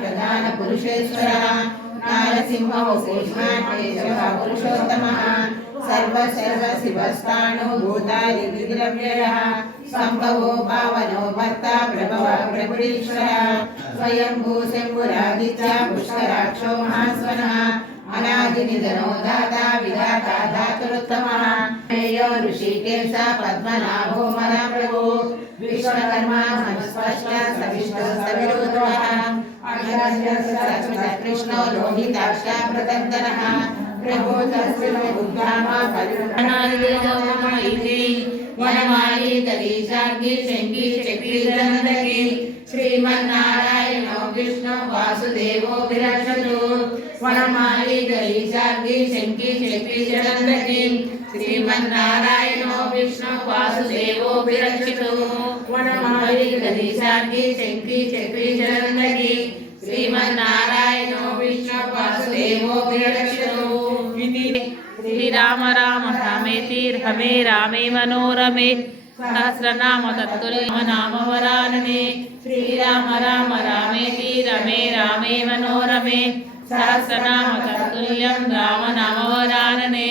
ప్రధాన పురుషేశ్వర నారసింహ పురుషోత్తమ సర్వ శివస్థాణు భూతాది విద్రవ్యయ సంభవో భావనో భర్త ప్రభవ ప్రభుడీశ్వర. స్వయంభూ శంభురాదిత్య పుష్కరాక్షో మహాస్వన. అనాది నిధనో దాత విధాత ధాతురుత్తమ. మేయో ఋషికేశ పద్మనాభో మన ప్రభు విశ్వకర్మ స్పష్ట సవిష్ట సవిరోధ कृष्णो लोहिताक्षामृतन्तनः प्रभो तस्य उद्धामा परिणायते वनमाली तरीशार्गी शङ्की चक्रीधनन्दकी श्रीमन्नारायणो विष्णो वासुदेवो विरक्षतु वनमाली तरीशार्गी शङ्की चक्रीधनन्दकी श्रीमन्नारायणो శ్రీమన్నారాయణో విష్ణు వాసుదేవో విరక్షతు శ్రీరామ రామ రామేతి రమే రామే మనోరమే. సహస్రనామ తత్తుల్య నామవరాననే శ్రీరామ రామ రామేతి రమే రామే మనోరమే. సహస్రనామ తత్తుల్యం రామ నామవరాననే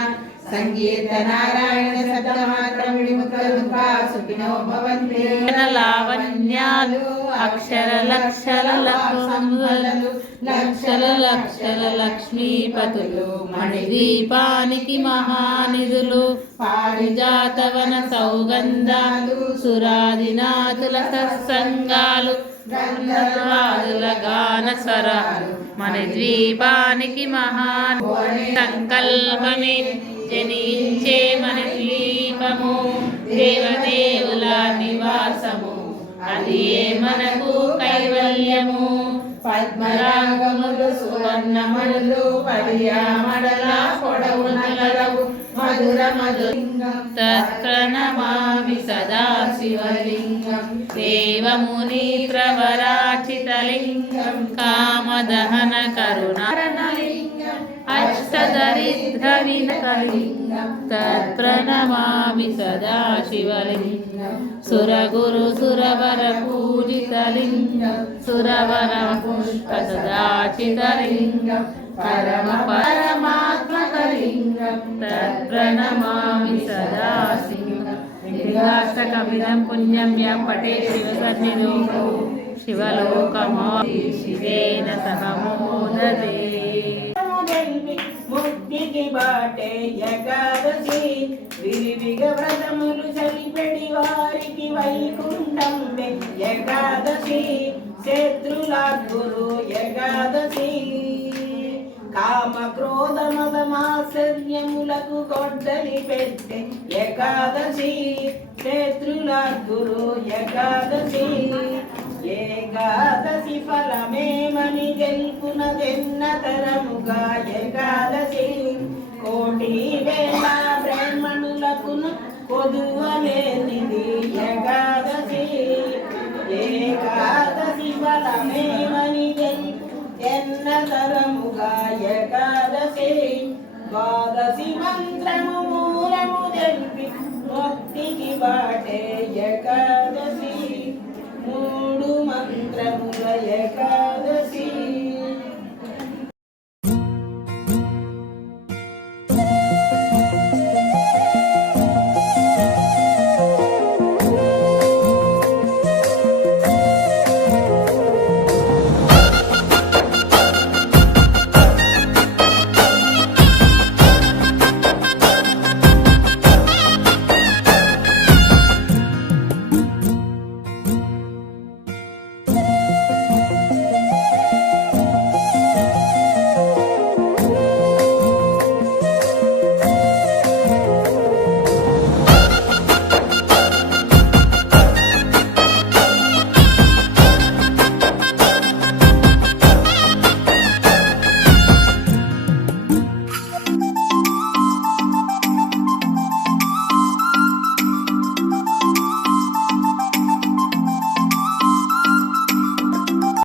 ఘోరేషు చ సుఖినో భవంతి. లావణ్యాలు అక్షర లక్షల లక్షలు లక్షల లక్షల లక్ష్మీపతులు మణిదీపానికి మహానిధులు పారిజాతవన సౌగంధాలు సురాదినాథుల సత్సంగాలు గంధర్వాదుల గాన స్వరాలు మన ద్వీపానికి మహాన్. సంకల్పమే జనించే మన ద్వీపము దేవదేవుల నివాసము. అది మనకు కైవల్యము? పద్మరాగములు సువర్ణమణులు పర్యామడల పొడవు నలరవు తత్ప్రణమామి సదా శివలింగం దేవముని ప్రవరాచితలింగం కామదహన కరుణారణలింగం అష్టదరిద్ర వినకలింగం తత్ప్రణమామి సదా శివలింగం సురగురు సురవర పూజితలింగం సురవర పుష్ప సదాచితలింగం పరమ పరమాత్మకలింగం తత్ప్రణమామి సదా సింగం పుణ్యం యం పటే శివసన్నిధో శివలోకమా శివేన సహ మోదతే ముక్తికి బాటే ఏకాదశి విరివిగ వ్రతములు చలిపెడి వారికి వైకుంఠం ఏకాదశి శత్రులా గురు ఏకాదశి కామ క్రోధ మద గొడ్డలి పెట్టే. ఏకాదశి శత్రుల గురు ఏకాదశి ఏకాదశి ఫలమేమని తెలుపునదెన్న తరముగా ఏకాదశి కోటి వేల బ్రాహ్మణులకును పొదువలేనిది ఏకాదశి. ఏకాదశి ఫలమేమని గెలుపు ఎన్న తరము ద్వాదశి మంత్రము మూలము తెలిపి ముక్తికి బాటే ఏకాదశి